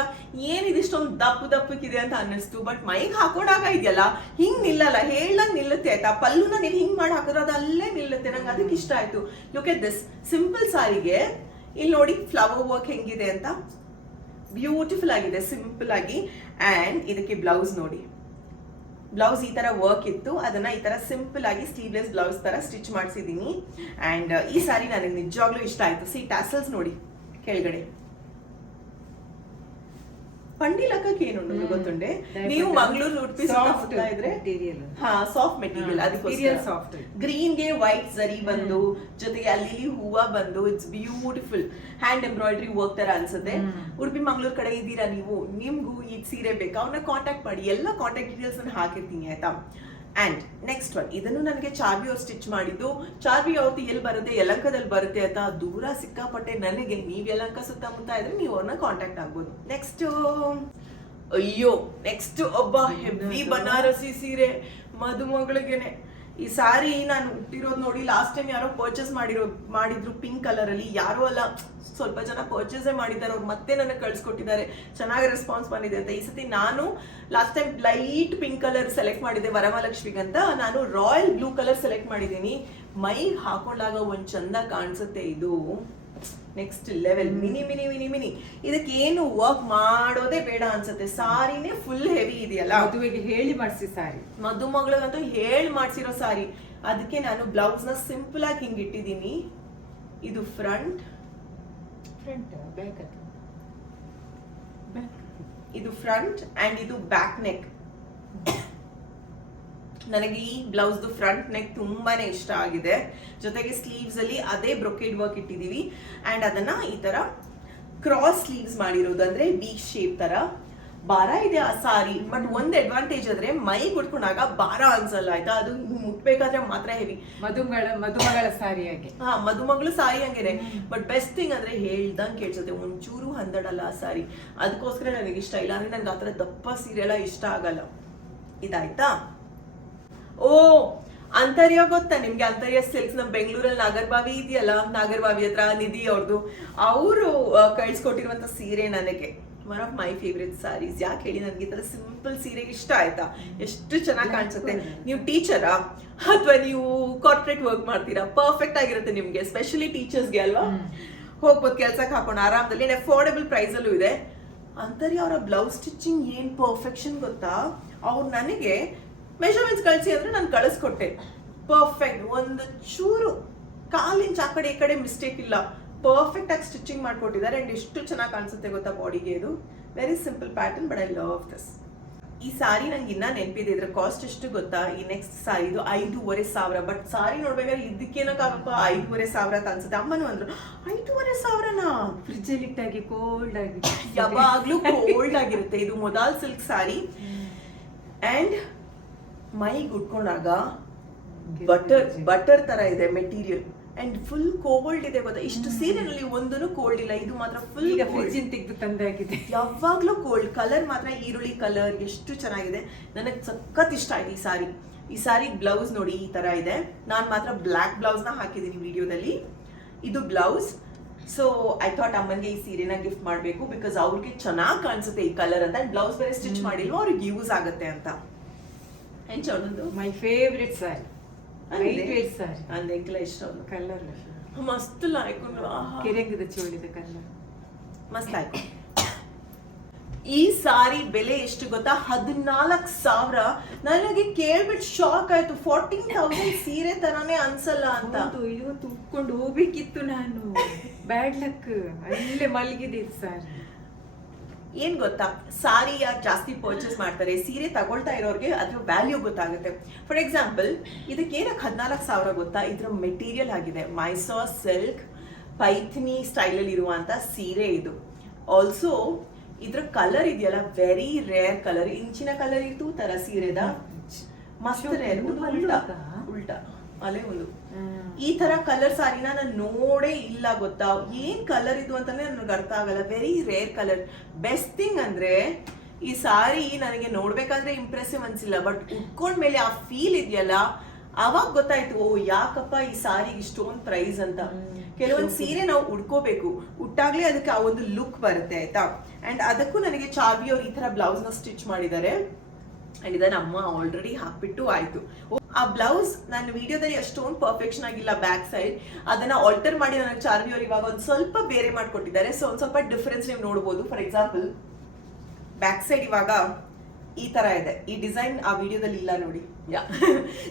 ಏನಿದಿಷ್ಟೊಂದು ದಪ್ಪಕ್ಕಿದೆ ಅಂತ ಅನ್ನಿಸ್ತು. ಬಟ್ ಮೈಗೆ ಹಾಕೊಂಡಾಗ ಇದೆಯಲ್ಲ ಹಿಂಗ್ ನಿಲ್ಲಲ್ಲ, ಹೇಳ್ದಂಗ್ ನಿಲ್ಲುತ್ತೆ ಆಯ್ತಾ. ಪಲ್ಲುನ ನೀವು ಹಿಂಗ್ ಮಾಡಿ ಹಾಕಿದ್ರೆ ಅದು ಅಲ್ಲೇ ನಿಲ್ಲುತ್ತೆ. ನಂಗೆ ಅದಕ್ಕೆ ಇಷ್ಟ ಆಯ್ತು. ಲುಕ್ ಎಟ್ ದಿಸ್ ಸಿಂಪಲ್ ಸಾರಿಗೆ. ಇಲ್ಲಿ ನೋಡಿ ಫ್ಲವರ್ ವರ್ಕ್ ಹೆಂಗಿದೆ ಅಂತ, ಬ್ಯೂಟಿಫುಲ್ ಆಗಿದೆ ಸಿಂಪಲ್ ಆಗಿ. ಅಂಡ್ ಇದಕ್ಕೆ ಬ್ಲೌಸ್ ನೋಡಿ, ಬ್ಲೌಸ್ ಈ ತರ ವರ್ಕ್ ಇತ್ತು, ಅದನ್ನ ಈ ತರ ಸಿಂಪಲ್ ಆಗಿ ಸ್ಲೀವ್ಲೆಸ್ ಬ್ಲೌಸ್ ತರ ಸ್ಟಿಚ್ ಮಾಡಿಸಿದೀನಿ. ಅಂಡ್ ಈ ಸಾರಿ ನನಗೆ ನಿಜವಾಗ್ಲೂ ಇಷ್ಟ ಆಯ್ತು. ಸಿ ಟ್ಯಾಸಲ್ಸ್ ನೋಡಿ ಕೆಳಗಡೆ, ಪಂಡಿ ಲಕ್ಕಕ್ಕೆ ಏನು ಗೊತ್ತುಂಡೆ. ನೀವು ಮಂಗಳೂರು ಉಡುಪಿ ಸುತ್ತಾ ಇದ್ರೆ ಸಾಫ್ಟ್ ಮೆಟೀರಿಯಲ್, ಅದಕ್ಕೆ ಗ್ರೀನ್ ಗೆ ವೈಟ್ ಜರಿ ಬಂದು ಜೊತೆಗೆ ಅಲ್ಲಿ ಹೂವ ಬಂದು, it's beautiful hand embroidery work ತರ ಅನ್ಸುತ್ತೆ. ಉಡುಪಿ ಮಂಗಳೂರು ಕಡೆ ಇದ್ದೀರಾ ನೀವು, ನಿಮ್ಗೂ ಈ ಸೀರೆ ಬೇಕಾ, ಅವ್ರನ್ನ ಕಾಂಟ್ಯಾಕ್ಟ್ ಮಾಡಿ. ಎಲ್ಲ ಕಾಂಟ್ಯಾಕ್ಟ್ ಡೀಟೇಲ್ಸ್ ಅನ್ನು ಹಾಕಿರ್ತೀನಿ ಆಯ್ತಾ. ಅಂಡ್ ನೆಕ್ಸ್ಟ್ ಒನ್, ಇದನ್ನು ನನಗೆ ಚಾರ್ವಿ ಅವ್ರು ಸ್ಟಿಚ್ ಮಾಡಿದ್ದು. ಚಾರ್ವಿ ಅವ್ರದ್ದು ಎಲ್ಲಿ ಬರುತ್ತೆ, ಯಲಂಕದಲ್ಲಿ ಬರುತ್ತೆ ಅಂತ ದೂರ ಸಿಕ್ಕಾಪಟ್ಟೆ ನನಗೆ. ನೀವು ಯಲಂಕ ಸುತ್ತಮುತ್ತ ಇದ್ರೆ ನೀವು ಅವ್ರನ್ನ ಕಾಂಟ್ಯಾಕ್ಟ್ ಆಗ್ಬೋದು. ನೆಕ್ಸ್ಟ್ ಅಯ್ಯೋ ನೆಕ್ಸ್ಟ್ ಒಬ್ಬ ಹೆವಿ ಬನಾರಸಿ ಸೀರೆ ಮದುಮಗಳಿಗೆನೆ. ಈ ಸಾರಿ ನಾನು ಹುಟ್ಟಿರೋದು ನೋಡಿ ಲಾಸ್ಟ್ ಟೈಮ್ ಯಾರೋ ಪರ್ಚೇಸ್ ಮಾಡಿದ್ರು ಪಿಂಕ್ ಕಲರ್ ಅಲ್ಲಿ. ಯಾರೋ ಅಲ್ಲ, ಸ್ವಲ್ಪ ಜನ ಪರ್ಚೇಸ್ ಮಾಡಿದ್ದಾರೆ, ಅವ್ರು ಮತ್ತೆ ನನಗೆ ಕಳ್ಸಿಕೊಟ್ಟಿದ್ದಾರೆ, ಚೆನ್ನಾಗಿ ರೆಸ್ಪಾನ್ಸ್ ಬಂದಿದೆ ಅಂತ. ಈ ಸತಿ ನಾನು last time light pink colour select ಮಾಡಿದ್ದೆ ವರಮಹಾಲಕ್ಷ್ಮಿಗಂತ, ನಾನು ರಾಯಲ್ ಬ್ಲೂ ಕಲರ್ ಸೆಲೆಕ್ಟ್ ಮಾಡಿದ್ದೀನಿ. ಮೈ ಹಾಕೊಂಡಾಗ ಒಂದ್ ಚಂದ ಕಾಣಿಸುತ್ತೆ. ಇದು next level, mini mini mini mini. ಇದಕ್ಕೆ ಏನು ವರ್ಕ್ ಮಾಡೋದೇ ಬೇಡ ಅನ್ಸುತ್ತೆ. ಸಾರಿನೇ ಫುಲ್ ಹೆವಿ ಇದೆಯಲ್ಲ, ಮದುವೆಗೆ ಹೇಳಿ ಮಾಡಿಸಿ ಸಾರಿ, ಮದುಮಗಳಿಗಂತೂ ಹೇಳಿ ಮಾಡ್ಸಿರೋ ಸಾರಿ. ಅದಕ್ಕೆ ನಾನು ಬ್ಲೌಸ್ ನ ಸಿಂಪಲ್ ಆಗಿ ಹಿಂಗ್ ಇಟ್ಟಿದ್ದೀನಿ. ಇದು ಫ್ರಂಟ್, ಇದು ಫ್ರಂಟ್ ಅಂಡ್ ಇದು ಬ್ಯಾಕ್ ನೆಕ್. ನನಗೆ ಈ ಬ್ಲೌಸ್ ಫ್ರಂಟ್ ನೆಕ್ ತುಂಬಾನೇ ಇಷ್ಟ ಆಗಿದೆ. ಜೊತೆಗೆ ಸ್ಲೀವ್ಸ್ ಅಲ್ಲಿ ಅದೇ ಬ್ರೊಕೇಡ್ ವರ್ಕ್ ಇಟ್ಟಿದೀವಿ ಅಂಡ್ ಅದನ್ನ ಈ ತರ ಕ್ರಾಸ್ ಸ್ಲೀವ್ಸ್ ಮಾಡಿರೋದು, ಅಂದ್ರೆ ವಿ ಶೇಪ್ ತರ. ಭಾರ ಇದೆ ಆ ಸಾರಿ, ಬಟ್ ಒಂದ್ ಅಡ್ವಾಂಟೇಜ್ ಅಂದ್ರೆ ಮೈ ಉಟ್ಕೊಂಡಾಗ ಭಾರ ಅನ್ಸಲ್ಲ ಆಯ್ತಾ. ಅದು ಮುಟ್ಬೇಕಾದ್ರೆ ಮಾತ್ರ ಹೆವಿ. ಮದುಮಗಳ ಸಾರಿಯಾಗೆ. ಹಾ, ಮದುಮಗಳು ಸಾರಿ ಹಂಗೇನೆ. ಬಟ್ ಬೆಸ್ಟ್ ಥಿಂಗ್ ಅಂದ್ರೆ ಹೇಳ್ದಂಗೆ ಕೇಳ್ಸುತ್ತೆ, ಒಂಚೂರು ಹಂದಡಲ್ಲ ಆ ಸಾರಿ. ಅದಕ್ಕೋಸ್ಕರ ನನಗೆ ಇಷ್ಟ. ಇಲ್ಲ ಅಂದ್ರೆ ನನ್ಗೆ ಆತರ ದಪ್ಪ ಸೀರೆ ಎಲ್ಲ ಇಷ್ಟ ಆಗಲ್ಲ. ಇದಾಯ್ತಾ? ಓ, ಅಂತರ್ಯ ಗೊತ್ತಾ ನಿಮ್ಗೆ? ಅಂತರ್ಯ ಸಿಲ್ಕ್ಸ್ ನಮ್ ಬೆಂಗಳೂರಲ್ಲಿ ನಾಗರಬಾವಿ ಇದೆಯಲ್ಲ, ನಾಗರಬಾವಿ ಹತ್ರ ನಿಧಿ ಅವ್ರದ್ದು, ಅವರು ಕಳ್ಸಿಕೊಟ್ಟಿರುವಂತ ಸೀರೆ ನನಗೆ one of my favourite saris. ಯಾಕೆ ಹೇಳಿ, ನನ್ಗೆ ಈ ತರ ಸಿಂಪಲ್ ಸೀರೆ ಇಷ್ಟ ಆಯ್ತಾ. ಎಷ್ಟು ಚೆನ್ನಾಗಿ ಕಾಣಿಸುತ್ತೆ. ನೀವು ಟೀಚರಾ ಅಥವಾ ನೀವು ಕಾರ್ಪೊರೇಟ್ ವರ್ಕ್ ಮಾಡ್ತೀರಾ, ಪರ್ಫೆಕ್ಟ್ ಆಗಿರುತ್ತೆ ನಿಮ್ಗೆ, ಎಸ್ಪೆಷಲಿ ಟೀಚರ್ಸ್ಗೆ ಅಲ್ವಾ. ಹೋಗ್ಬೋದು ಕೆಲ್ಸಕ್ಕೆ ಹಾಕೊಂಡು ಆರಾಮದಲ್ಲಿ, ಅಫೋರ್ಡೆಬಲ್ ಪ್ರೈಸ್ ಅಲ್ಲೂ ಇದೆ. ಅಂತರ್ಯ ಅವರ ಬ್ಲೌಸ್ ಸ್ಟಿಚಿಂಗ್ ಏನ್ ಪರ್ಫೆಕ್ಷನ್ ಗೊತ್ತಾ. ಅವ್ರು ನನಗೆ ಮೆಷರ್ಮೆಂಟ್ಸ್ ಕಳಿಸಿ ಅಂದ್ರೆ ನಾನು ಕಳಿಸ್ಕೊಟ್ಟೆ, ಪರ್ಫೆಕ್ಟ್. ಒಂದು ಚೂರು ಕಾಲಿಂಚ್ ಆ ಕಡೆ ಈ ಕಡೆ ಮಿಸ್ಟೇಕ್ ಇಲ್ಲ, ಪರ್ಫೆಕ್ಟ್ ಆಗಿ ಸ್ಟಿಚಿಂಗ್ ಮಾಡ್ಕೊಟ್ಟಿದ್ದಾರೆ. ಅಂಡ್ ಎಷ್ಟು ಚೆನ್ನಾಗಿ ಕಾಣಿಸುತ್ತೆ ಗೊತ್ತಾ ಬಾಡಿಗೆ. ಇದು very simple pattern, but I love this. ಈ ಸಾರಿ ನಂಗೆ ಇನ್ನ ನೆನಪಿದೆ. ಇದ್ರ ಕಾಸ್ಟ್ ಎಷ್ಟು ಗೊತ್ತಾ? ಈ ನೆಕ್ಸ್ಟ್ ಸಾರಿ ಇದು 5,500. ಬಟ್ ಸಾರಿ ನೋಡ್ಬೇಕಾದ್ರೆ ಇದಕ್ಕೇನಕ್ಕಾಗಪ್ಪ 5,500 ಅಂತ ಅನ್ಸುತ್ತೆ. ಅಮ್ಮನೂ ಅಂದ್ರು 5,500ನಾ? ಫ್ರಿಜ್ ಅಲ್ಲಿ ಇಟ್ಟಾಗಿ ಕೋಲ್ಡ್ ಆಗಿ, ಯಾವಾಗ್ಲೂ ಕೋಲ್ಡ್ ಆಗಿರುತ್ತೆ. ಇದು ಮೊದಾಲ್ ಸಿಲ್ಕ್ ಸಾರಿ ಅಂಡ್ ಮೈಗೆ ಉಟ್ಕೊಂಡಾಗ ಬಟರ್ ತರ ಇದೆ ಮೆಟೀರಿಯಲ್ ಅಂಡ್ ಫುಲ್ ಕೋಲ್ಡ್ ಇದೆ ಗೊತ್ತಾ. ಇಷ್ಟು ಸೀರೆನಲ್ಲಿ ಒಂದೂ ಕೋಲ್ಡ್ ಇಲ್ಲ, ಇದು ಮಾತ್ರ ಫುಲ್ ಫ್ರಿಜ್ ತೆಗೆದು ತಂದಾಗಿದೆ. ಯಾವಾಗ್ಲೂ ಕೋಲ್ಡ್. ಕಲರ್ ಮಾತ್ರ ಈರುಳ್ಳಿ ಕಲರ್, ಎಷ್ಟು ಚೆನ್ನಾಗಿದೆ. ನನಗೆ ಸಖತ್ ಇಷ್ಟ ಆಯ್ತು ಈ ಸಾರಿ. ಈ ಸಾರಿ ಬ್ಲೌಸ್ ನೋಡಿ ಈ ತರ ಇದೆ. ನಾನ್ ಮಾತ್ರ ಬ್ಲಾಕ್ ಬ್ಲೌಸ್ ನ ಹಾಕಿದೀನಿ ವಿಡಿಯೋದಲ್ಲಿ. ಇದು ಬ್ಲೌಸ್. ಸೊ ಐ ಥಾಟ್ ಅಮ್ಮನ್ಗೆ ಈ ಸೀರೆನ ಗಿಫ್ಟ್ ಮಾಡ್ಬೇಕು, ಬಿಕಾಸ್ ಅವ್ರಿಗೆ ಚೆನ್ನಾಗಿ ಕಾಣಿಸುತ್ತೆ ಈ ಕಲರ್ ಅಂತ. ಬ್ಲೌಸ್ ಬೇರೆ ಸ್ಟಿಚ್ ಮಾಡಿಲ್ವ, ಅವ್ರಿಗೆ ಯೂಸ್ ಆಗುತ್ತೆ ಅಂತ. My favourite sari, light weight sari. ಅಂದೆಂಕ್ಲ ಇಷ್ಟ ಕಲರ್ ಮಸ್ತ್ ಲಾಯ್ಕೊಂಡು ಕೆರೆಂಗದ ಚೋಳಿದ ಕಲರ್ ಮಸ್ತ್ ಲಾಯ್ಕು. ಈ ಸಾರಿ ಬೆಲೆ ಎಷ್ಟು ಗೊತ್ತಾ? 14,000. ನನಗೆ ಕೇಳ್ಬಿಟ್ಟು ಶಾಕ್ ಆಯ್ತು. 14,000 ಸೀರೆ ತರಾನೇ ಅನ್ಸಲ್ಲ ಅಂತ. ಇವತ್ತು ಉಟ್ಕೊಂಡು ಹೋಗ್ಬೇಕಿತ್ತು ನಾನು, ಬ್ಯಾಡ್ ಲಕ್. ಅಲ್ಲೇ ಮಲಗಿದೆ ಸಾರಿ. ಏನ್ ಗೊತ್ತಾ, ಸಾರಿ ಯಾರು ಜಾಸ್ತಿ ಪರ್ಚೇಸ್ ಮಾಡ್ತಾರೆ, ಸೀರೆ ತಗೊಳ್ತಾ ಇರೋರಿಗೆ ಅದ್ರ ವ್ಯಾಲ್ಯೂ ಗೊತ್ತಾಗುತ್ತೆ. ಫಾರ್ ಎಕ್ಸಾಂಪಲ್, ಇದಕ್ಕೆ ಏನಕ್ಕೆ 14,000 ಗೊತ್ತಾ? ಇದ್ರ ಮೆಟೀರಿಯಲ್ ಆಗಿದೆ ಮೈಸೂರ್ ಸಿಲ್ಕ್ ಪೈಥಿನಿ ಸ್ಟೈಲ್ ಅಲ್ಲಿ ಇರುವಂತ ಸೀರೆ ಇದು. ಆಲ್ಸೋ ಇದ್ರ ಕಲರ್ ಇದೆಯಲ್ಲ, ವೆರಿ ರೇರ್ ಕಲರ್. ಇಂಚಿನ ಕಲರ್ ಇತ್ತು ತರ ಸೀರೆದ, ಮಸ್ತ್ ರೇರ್. ಉಲ್ಟಾ ಅಲ್ಲೇ ಒಂದು ಈ ತರ ಕಲರ್ ಸಾರಿನ ನಾನು ನೋಡೇ ಇಲ್ಲ ಗೊತ್ತಾ. ಏನ್ ಕಲರ್ ಇದು ಅಂತಾನೆ ನನಗೆ ಅರ್ಥ ಆಗಲ್ಲ. Very rare colour. Best thing ಅಂದ್ರೆ ಈ ಸಾರಿ ನನಗೆ ನೋಡ್ಬೇಕಾದ್ರೆ ಇಂಪ್ರೆಸಿವ್ ಅನ್ಸಿಲ್ಲ, ಬಟ್ ಉಟ್ಕೊಂಡ್ಮೇಲೆ ಆ ಫೀಲ್ ಇದೆಯಲ್ಲ, ಅವಾಗ ಗೊತ್ತಾಯ್ತು, ಓ ಯಾಕಪ್ಪ ಈ ಸಾರಿಗೆ ಇಷ್ಟೊಂದು ಪ್ರೈಸ್ ಅಂತ. ಕೆಲವೊಂದು ಸೀರೆ ನಾವು ಉಡ್ಕೋಬೇಕು, ಉಟ್ಟಾಗ್ಲೇ ಅದಕ್ಕೆ ಆ ಒಂದು ಲುಕ್ ಬರುತ್ತೆ ಆಯ್ತಾ. ಅಂಡ್ ಅದಕ್ಕೂ ನನಗೆ ಚಾರ್ವಿ ಅವ್ರು ಈ ತರ ಬ್ಲೌಸ್ ನ ಸ್ಟಿಚ್ ಮಾಡಿದ್ದಾರೆ. ಅಂಡ್ ಇದನ್ನ ಅಮ್ಮ ಆಲ್ರೆಡಿ ಹಾಕ್ಬಿಟ್ಟು ಆಯ್ತು. ಆ ಬ್ಲೌಸ್ ನನ್ನ ವಿಡಿಯೋದಲ್ಲಿ ಅಷ್ಟೊಂದು ಪರ್ಫೆಕ್ಷನ್ ಆಗಿಲ್ಲ, ಬ್ಯಾಕ್ ಸೈಡ್ ಅದನ್ನ ಆಲ್ಟರ್ ಮಾಡಿ ನನಗೆ ಚಾರ್ವಿ ಅವ್ರು ಇವಾಗ ಒಂದ್ ಸ್ವಲ್ಪ ಬೇರೆ ಮಾಡ್ಕೊಟ್ಟಿದ್ದಾರೆ. ಸೊ ಒಂದ್ ಸ್ವಲ್ಪ ಡಿಫ್ರೆನ್ಸ್ ನೀವು ನೋಡ್ಬೋದು. ಫಾರ್ ಎಕ್ಸಾಂಪಲ್, ಬ್ಯಾಕ್ ಸೈಡ್ ಇವಾಗ ಈ ತರ ಇದೆ. ಈ ಡಿಸೈನ್ ಆ ವಿಡಿಯೋದಲ್ಲಿ ಇಲ್ಲ ನೋಡಿ.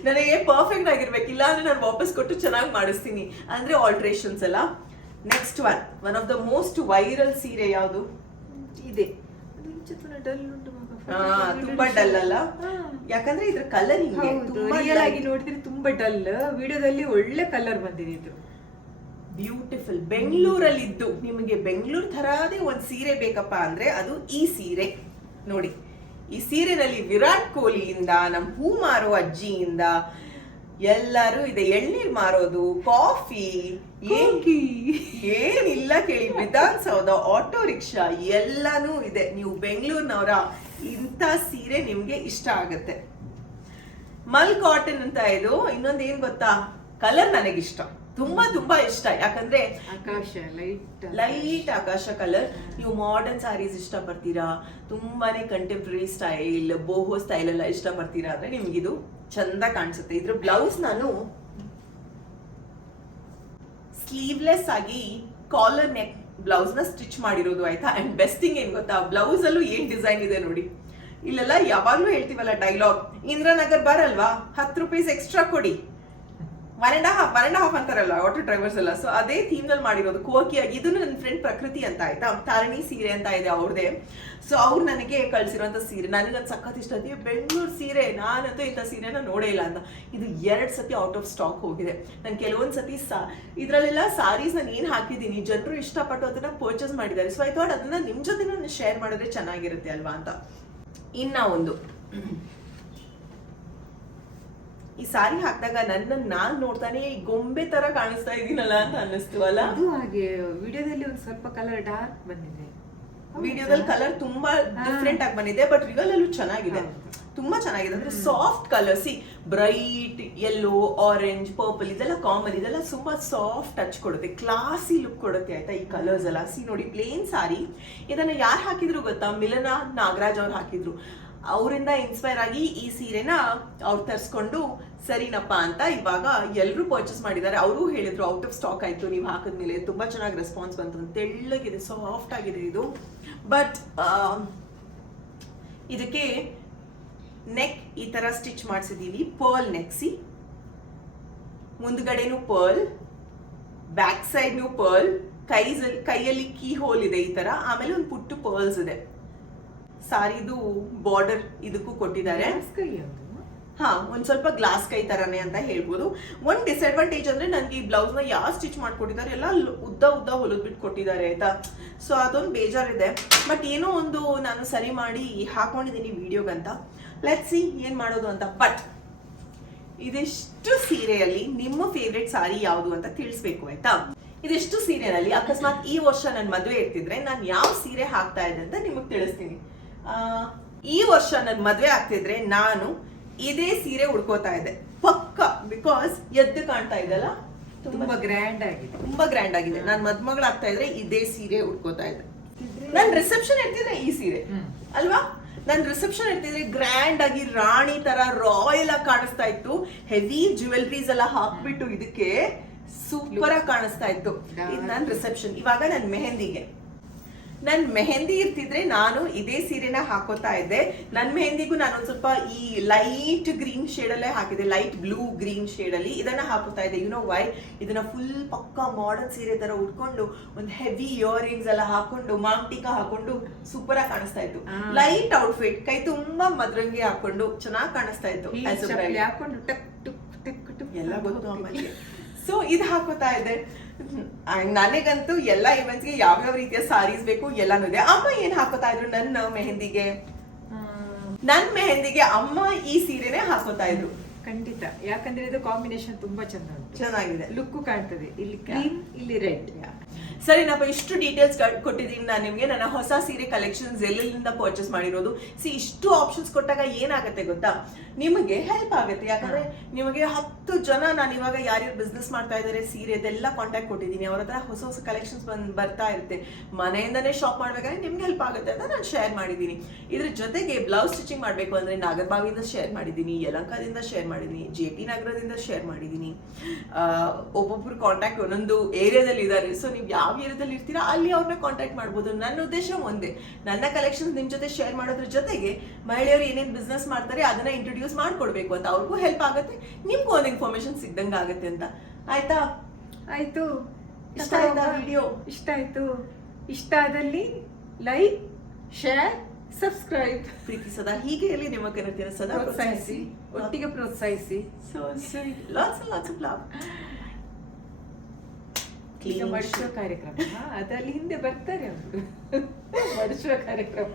ನನಗೆ ಪರ್ಫೆಕ್ಟ್ ಆಗಿರ್ಬೇಕಿಲ್ಲ ಅಂದ್ರೆ ನಾನು ವಾಪಸ್ ಕೊಟ್ಟು ಚೆನ್ನಾಗಿ ಮಾಡಿಸ್ತೀನಿ, ಅಂದ್ರೆ ಆಲ್ಟ್ರೇಷನ್ಸ್ ಎಲ್ಲ. Next one of the most viral ಸೀರೆ ಯಾವುದು ಇದೆ? ತುಂಬಾ ಡಲ್ ಅಲ್ಲ, ಯಾಕಂದ್ರೆ ಇದ್ರ ಕಲರಿಂಗ್ ರಿಯಲ್ ಆಗಿ ನೋಡಿದ್ರೆ ತುಂಬಾ ಡಲ್, ವಿಡಿಯೋದಲ್ಲಿ ಒಳ್ಳೆ ಕಲರ್ ಬಂದಿದೆ. ಇದು ಬ್ಯೂಟಿಫುಲ್. ಬೆಂಗಳೂರಲ್ಲಿದ್ದು ನಿಮಗೆ ಬೆಂಗಳೂರು ತರದೇ ಒಂದ್ ಸೀರೆ ಬೇಕಪ್ಪ ಅಂದ್ರೆ ಅದು ಈ ಸೀರೆ ನೋಡಿ. ಈ ಸೀರೆನಲ್ಲಿ ವಿರಾಟ್ ಕೊಹ್ಲಿಯಿಂದ, ನಮ್ ಹೂ ಮಾರೋ ಅಜ್ಜಿಯಿಂದ ಎಲ್ಲರೂ ಇದೆ. ಎಳ್ನೀರ್ ಮಾರೋದು, ಕಾಫಿ, ಏನಿಲ್ಲ ಕೇಳಿ, ವಿಧಾನಸೌಧ, ಆಟೋ ರಿಕ್ಷಾ ಎಲ್ಲಾನು ಇದೆ. ನೀವು ಬೆಂಗಳೂರಿನವರ ಇಂಥ ಸೀರೆ ನಿಮ್ಗೆ ಇಷ್ಟ ಆಗುತ್ತೆ. ಮಲ್ ಕಾಟನ್ ಅಂತ ಇದು. ಇನ್ನೊಂದು ಏನ್ ಗೊತ್ತಾ, ಕಲರ್ ನನಗಿಷ್ಟ, ತುಂಬಾ ತುಂಬಾ ಇಷ್ಟ. ಯಾಕಂದ್ರೆ ಆಕಾಶ ಲೈಟ್ ಆಕಾಶ ಕಲರ್. ನೀವು ಮಾಡರ್ನ್ ಸ್ಯಾರೀಸ್ ಇಷ್ಟ ಪಡ್ತೀರಾ, ತುಂಬಾನೇ ಕಂಟೆಂಪ್ರರಿ ಸ್ಟೈಲ್, ಬೋಹೋ ಸ್ಟೈಲ್ ಎಲ್ಲ ಇಷ್ಟ ಪಡ್ತೀರಾ ಅಂದ್ರೆ ನಿಮ್ಗಿದು ಚಂದ ಕಾಣಿಸುತ್ತೆ. ಇದ್ರ ಬ್ಲೌಸ್ ನಾನು ಸ್ಲೀವ್ಲೆಸ್ ಆಗಿ ಕಾಲರ್ ನೆಕ್ ಬ್ಲೌಸ್ ನ ಸ್ಟಿಚ್ ಮಾಡಿರೋದು ಆಯ್ತಾ. ಅಂಡ್ ಬೆಸ್ಟ್ ಥಿಂಗ್ ಏನ್ ಗೊತ್ತಾ, ಬ್ಲೌಸ್ ಅಲ್ಲೂ ಏನ್ ಡಿಸೈನ್ ಇದೆ ನೋಡಿ. ಇಲ್ಲೆಲ್ಲ ಯಾವಾಗ್ಲೂ ಹೇಳ್ತೀವಲ್ಲ ಡೈಲಾಗ್, ಇಂದ್ರನಗರ್ ಬರಲ್ವಾ, 10 ರೂಪೀಸ್ ಎಕ್ಸ್ಟ್ರಾ ಕೊಡಿ, 1.5 ಅಂತಾರಲ್ಲ ಆಟೋ ಡ್ರೈವರ್ಸ್ ಎಲ್ಲ. ಸೊ ಅದೇ ಥೀಮ್ ನಲ್ಲಿ ಮಾಡಿರೋದು ಕೋಕಿಯಾಗಿ. ಇದನ್ನು ನನ್ನ ಫ್ರೆಂಡ್ ಪ್ರಕೃತಿ ಅಂತ ಆಯ್ತಾ, ತಾರಣಿ ಸೀರೆ ಅಂತ ಇದೆ ಅವ್ರದೇ. ಸೊ ಅವ್ರು ನನಗೆ ಕಳ್ಸಿರೋಂಥ ಸೀರೆ ನನಗದು ಸಖತ್ ಇಷ್ಟ ಆಯ್ತು. ಬೆಂಗಳೂರು ಸೀರೆ, ನಾನಂತೂ ಇಂಥ ಸೀರೆನ ನೋಡೇ ಇಲ್ಲ ಅಂತ. ಇದು 2 ಸತಿ ಔಟ್ ಆಫ್ ಸ್ಟಾಕ್ ಹೋಗಿದೆ. ನಾನು ಕೆಲವೊಂದು ಸತಿ ಇದರಲ್ಲೆಲ್ಲ ಸಾರೀಸ್ ನಾನು ಏನು ಹಾಕಿದ್ದೀನಿ, ಜನರು ಇಷ್ಟಪಟ್ಟು ಅದನ್ನ ಪರ್ಚೇಸ್ ಮಾಡಿದ್ದಾರೆ. ಸೊ ಐ ಥಾಟ್ ಅದನ್ನ ನಿಮ್ ಜೊತೆ ಶೇರ್ ಮಾಡಿದ್ರೆ ಚೆನ್ನಾಗಿರುತ್ತೆ ಅಲ್ವಾ ಅಂತ. ಇನ್ನ ಒಂದು, ಈ ಸಾರಿ ಹಾಕಿದಾಗ ನನ್ನನ್ನು ನಾನ್ ನೋಡ್ತಾನೆ ಗೊಂಬೆ ತರ ಕಾಣಿಸ್ತಾ ಇದೀನಲ್ಲ ಅಂತ ಅನ್ನಿಸ್ತು ಅಲ್ಲ. ಅದು ಹಾಗೆ ವಿಡಿಯೋದಲ್ಲಿ ಒಂದು ಸ್ವಲ್ಪ ಕಲರ್ ಡಾರ್ಕ್ ಬಂದಿದೆ, ವಿಡಿಯೋದಲ್ಲಿ ಕಲರ್ ತುಂಬಾ ಡಿಫ್ರೆಂಟ್ ಆಗಿ ಬಂದಿದೆ, ಬಟ್ ರಿಯಲ್ ಅಲ್ಲೂ ಚೆನ್ನಾಗಿದೆ, ತುಂಬಾ ಚೆನ್ನಾಗಿದೆ. ಅಂದ್ರೆ soft colour, C bright yellow, orange, purple ಇದೆಲ್ಲ ಕಾಮನ್, ಇದೆಲ್ಲ ತುಂಬಾ ಸಾಫ್ಟ್ ಟಚ್ ಕೊಡುತ್ತೆ, ಕ್ಲಾಸಿ ಲುಕ್ ಕೊಡುತ್ತೆ ಆಯ್ತಾ ಈ ಕಲರ್ಸ್ ಎಲ್ಲ. ಸಿ ನೋಡಿ, ಪ್ಲೇನ್ ಸಾರಿ. ಇದನ್ನ ಯಾರು ಹಾಕಿದ್ರು ಗೊತ್ತಾ, ಮಿಲನಾ ನಾಗರಾಜ್ ಅವ್ರು ಹಾಕಿದ್ರು. ಅವರಿಂದ ಇನ್ಸ್ಪೈರ್ ಆಗಿ ಈ ಸೀರೆನ ಅವ್ರು ತರಿಸ್ಕೊಂಡು ಸರಿನಪ್ಪ ಅಂತ ಇವಾಗ ಎಲ್ಲರೂ ಪರ್ಚೇಸ್ ಮಾಡಿದ್ದಾರೆ. ಅವರು ಹೇಳಿದ್ರು ಔಟ್ ಆಫ್ ಸ್ಟಾಕ್ ಆಯ್ತು ನೀವು ಹಾಕಿದ್ಮೇಲೆ. ತುಂಬಾ ಚೆನ್ನಾಗಿ ರೆಸ್ಪಾನ್ಸ್ ಬಂತು. ತೆಳ್ಳಗಿದೆ, ಸಾಫ್ಟ್ ಆಗಿದೆ ಇದು. ಬಟ್ ಇದಕ್ಕೆ ನೆಕ್ ಈ ತರ ಸ್ಟಿಚ್ ಮಾಡಿಸಿದೀವಿ, ಪರ್ಲ್ ನೆಕ್. ಸಿ ಮುಂದ್ಗಡೆನು ಪರ್ಲ್, ಬ್ಯಾಕ್ ಸೈಡ್ನು ಪರ್ಲ್, ಕೈಯಲ್ಲಿ ಕೀ ಹೋಲ್ ಇದೆ ಈ ತರ. ಆಮೇಲೆ ಒಂದು ಪುಟ್ಟು ಪರ್ಲ್ಸ್ ಇದೆ. ಸಾರಿದು ಬಾರ್ಡರ್ ಇದಕ್ಕೂ ಕೊಟ್ಟಿದ್ದಾರೆ. ಹಾ, ಒಂದ್ ಸ್ವಲ್ಪ ಗ್ಲಾಸ್ ಕೈ ತರಾನೇ ಅಂತ ಹೇಳ್ಬೋದು. ಒಂದ್ ಡಿಸ್ಅಡ್ವಾಂಟೇಜ್ ಅಂದ್ರೆ ನನ್ಗೆ ಈ ಬ್ಲೌಸ್ ನ ಯಾವ ಸ್ಟಿಚ್ ಮಾಡ್ಕೊಟ್ಟಿದ್ದಾರೆ ಎಲ್ಲ ಉದ್ದ ಹೊಲದ್ ಬಿಟ್ಟು ಕೊಟ್ಟಿದ್ದಾರೆ ಆಯ್ತಾ. ಸೊ ಅದೊಂದು ಬೇಜಾರಿದೆ. ಬಟ್ ಏನೋ ಒಂದು ನಾನು ಸರಿ ಮಾಡಿ ಹಾಕೊಂಡಿದ್ದೀನಿ ವಿಡಿಯೋಗಂತ. ಲೆಟ್ಸ್ ಸಿ ಏನ್ ಮಾಡೋದು ಅಂತ. ಬಟ್ ಇದಿಷ್ಟು ಸೀರೆಯಲ್ಲಿ ನಿಮ್ಮ ಫೇವ್ರೆಟ್ ಸಾರಿ ಯಾವುದು ಅಂತ ತಿಳಿಸ್ಬೇಕು ಆಯ್ತಾ. ಇದಿಷ್ಟು ಸೀರೆಯಲ್ಲಿ ಅಕಸ್ಮಾತ್ ಈ ವರ್ಷ ನನ್ನ ಮದುವೆ ಇರ್ತಿದ್ರೆ ನಾನು ಯಾವ ಸೀರೆ ಹಾಕ್ತಾ ಇದ್ದೆ ಅಂತ ನಿಮಗ್ ತಿಳಿಸ್ತೀನಿ. ಈ ವರ್ಷ ನನ್ನ ಮದುವೆ ಆಗ್ತಿದ್ರೆ ನಾನು ಇದೇ ಸೀರೆ ಉಡ್ಕೋತಾ ಇದ್ದೆ ಪಕ್ಕ. ಬಿಕಾಸ್ ಎದ್ದು ಕಾಣ್ತಾ ಇದೆಲ್ಲ, ತುಂಬಾ ಗ್ರ್ಯಾಂಡ್ ಆಗಿದೆ, ತುಂಬಾ ಗ್ರ್ಯಾಂಡ್ ಆಗಿದೆ. ನಾನು ಮದ್ಮಗಳಾಗ್ತಾ ಇದ್ರೆ ಇದೇ ಸೀರೆ ಉಡ್ಕೋತಾ ಇದ್ದೆ. ನನ್ ರಿಸೆಪ್ಷನ್ ಇರ್ತಿದ್ರೆ ಈ ಸೀರೆ ಅಲ್ವಾ. ನನ್ ರಿಸೆಪ್ಷನ್ ಇರ್ತಿದ್ರೆ ಗ್ರ್ಯಾಂಡ್ ಆಗಿ ರಾಣಿ ತರ ರಾಯಲ್ ಆಗಿ ಕಾಣಿಸ್ತಾ ಇತ್ತು. ಹೆವಿ ಜ್ಯುವೆಲ್ರೀಸ್ ಎಲ್ಲ ಹಾಕ್ಬಿಟ್ಟು ಇದಕ್ಕೆ ಸೂಪರ್ ಆಗಿ ಕಾಣಿಸ್ತಾ ಇತ್ತು. ಇದು ನನ್ ರಿಸೆಪ್ಷನ್. ಇವಾಗ ನನ್ ಮೆಹಂದಿಗೆ, ನನ್ ಮೆಹಂದಿ ಇರ್ತಿದ್ರೆ ನಾನು ಇದೇ ಸೀರೆನ ಹಾಕೋತಾ ಇದ್ದೆ. ನನ್ ಮೆಹಂದಿಗೂ ನಾನು ಒಂದ್ ಸ್ವಲ್ಪ ಈ ಲೈಟ್ ಗ್ರೀನ್ ಶೇಡ್ ಅಲ್ಲೇ ಹಾಕಿದೆ, ಲೈಟ್ ಬ್ಲೂ ಗ್ರೀನ್ ಶೇಡ್ ಅಲ್ಲಿ ಇದನ್ನ ಹಾಕೋತಾ ಇದ್ದೆ. ಯು ನೋ ವೈ, ಇದನ್ನ ಫುಲ್ ಪಕ್ಕಾ ಮಾಡರ್ನ್ ಸೀರೆ ತರ ಉಟ್ಕೊಂಡು ಒಂದ್ ಹೆವಿ ಇಯರಿಂಗ್ಸ್ ಎಲ್ಲ ಹಾಕೊಂಡು ಮಾಂಟಿಕ ಹಾಕೊಂಡು ಸೂಪರ್ ಆಗಿ ಕಾಣಿಸ್ತಾ ಇತ್ತು. ಲೈಟ್ ಔಟ್ಫಿಟ್, ಕೈ ತುಂಬಾ ಮದ್ರಂಗಿ ಹಾಕೊಂಡು ಚೆನ್ನಾಗಿ ಕಾಣಿಸ್ತಾ ಇತ್ತು. ಎಲ್ಲ ಗೊತ್ತು ಆಮೇಲೆ. ಸೊ ಇದು ಹಾಕೋತಾ ಇದ್ದೆ. ನನಗಂತೂ ಎಲ್ಲ ಇವೆಂಟ್ಸ್ಗೆ ಯಾವ್ಯಾವ ರೀತಿಯ ಸಾರೀಸ್ ಬೇಕು ಎಲ್ಲಾನು ಇದೆ. ಅಮ್ಮ ಏನ್ ಹಾಕೋತಾ ಇದ್ರು ನನ್ನ ಮೆಹಂದಿಗೆ? ಅಮ್ಮ ಈ ಸೀರೆನೆ ಹಾಕೋತಾ ಇದ್ರು. ಖಂಡಿತ, ಯಾಕಂದ್ರೆ ಇದು ಕಾಂಬಿನೇಷನ್ ತುಂಬಾ ಚೆನ್ನಾಗಿದೆ, ಲುಕ್ ಕಾಣ್ತದೆ. ಇಲ್ಲಿ ಕ್ರೀಮ್, ಇಲ್ಲಿ ರೆಡ್. ಸರಿನಪ್ಪ, ಇಷ್ಟು ಡೀಟೇಲ್ಸ್ ಕೊಟ್ಟಿದ್ದೀನಿ ನಾನು ನಿಮ್ಗೆ. ನನ್ನ ಹೊಸ ಸೀರೆ ಕಲೆಕ್ಷನ್ಸ್ ಎಲ್ಲೆಲ್ಲಿಂದ ಪರ್ಚೇಸ್ ಮಾಡಿರೋದು. ಇಷ್ಟು ಆಪ್ಷನ್ಸ್ ಕೊಟ್ಟಾಗ ಏನಾಗುತ್ತೆ ಗೊತ್ತಾ, ನಿಮಗೆ ಹೆಲ್ಪ್ ಆಗುತ್ತೆ. ಯಾಕಂದ್ರೆ ನಿಮಗೆ 10 ಜನ ನಾನು ಇವಾಗ ಯಾರ್ಯಾರು ಬಿಸ್ನೆಸ್ ಮಾಡ್ತಾ ಇದ್ದಾರೆ ಸೀರೆ ಅದೆಲ್ಲ ಕಾಂಟ್ಯಾಕ್ಟ್ ಕೊಟ್ಟಿದ್ದೀನಿ. ಅವ್ರ ಹತ್ರ ಹೊಸ ಹೊಸ ಕಲೆಕ್ಷನ್ಸ್ ಬರ್ತಾ ಇರುತ್ತೆ. ಮನೆಯಿಂದನೇ ಶಾಪ್ ಮಾಡ್ಬೇಕಾದ್ರೆ ನಿಮ್ಗೆ ಹೆಲ್ಪ್ ಆಗುತ್ತೆ ಅಂತ ನಾನು ಶೇರ್ ಮಾಡಿದ್ದೀನಿ. ಇದ್ರ ಜೊತೆಗೆ ಬ್ಲೌಸ್ ಸ್ಟಿಚಿಂಗ್ ಮಾಡಬೇಕು ಅಂದ್ರೆ ನಾಗರಬಾವಿಯಿಂದ ಶೇರ್ ಮಾಡಿದ್ದೀನಿ, ಯಲಹಂಕದಿಂದ ಶೇರ್ ಮಾಡಿದ್ದೀನಿ, JP ನಗರದಿಂದ ಶೇರ್ ಮಾಡಿದ್ದೀನಿ. ಒಬ್ಬೊಬ್ರು ಕಾಂಟ್ಯಾಕ್ಟ್ ಒಂದೊಂದು ಏರಿಯಾದಲ್ಲಿ ಇದ್ದಾರೆ. ಸೊ ನೀವು ಯಾವ ಏರಿಯಾದಲ್ಲಿ ಇರ್ತೀರಾ ಅಲ್ಲಿ ಅವ್ರನ್ನ ಕಾಂಟ್ಯಾಕ್ಟ್ ಮಾಡ್ಬೋದು. ನನ್ನ ಉದ್ದೇಶ ಒಂದೇ, ನನ್ನ ಕಲೆಕ್ಷನ್ಸ್ ನಿಮ್ ಜೊತೆ ಶೇರ್ ಮಾಡೋದ್ರ ಜೊತೆಗೆ ಮಹಿಳೆಯರು ಏನೇನ್ ಬಿಸ್ನೆಸ್ ಮಾಡ್ತಾರೆ ಅದನ್ನ ಇಂಟ್ರೊಡ್ಯೂಸ್ ಮಾಡ್ಕೊಡ್ಬೇಕು ಅಂತ. ಅವ್ರಿಗೂ ಹೆಲ್ಪ್ ಆಗುತ್ತೆ, ನಿಮ್ಗೂ ಒಂದು ಇನ್ಫಾರ್ಮೇಶನ್ ಸಿಗ್ದಂಗ ಆಗುತ್ತೆ ಅಂತ. ಆಯ್ತಾ? ಆಯ್ತು. ಇಷ್ಟ ಆಯ್ತಾ ವಿಡಿಯೋ? ಇಷ್ಟ ಆಯ್ತು. ಇಷ್ಟ ಆದಲ್ಲಿ ಲೈಕ್, ಶೇರ್, ಸಬ್ಸ್ಕ್ರೈಬ್. ಪ್ರೀತಿ ಸದಾ ಹೀಗೆ ಇರಲಿ. ನಿಮ್ಮ ಕನ್ನಡ ಸದಾ ಪ್ರೋತ್ಸಾಹಿಸಿ, ಒಟ್ಟಿಗೆ ಪ್ರೋತ್ಸಾಹಿಸಿ. Lots of love. ಈಗ ಮಡಿಸುವ ಕಾರ್ಯಕ್ರಮ, ಅದಲ್ಲಿ ಹಿಂದೆ ಬರ್ತಾರೆ ಅವರು ಮಡಿಸುವ ಕಾರ್ಯಕ್ರಮ.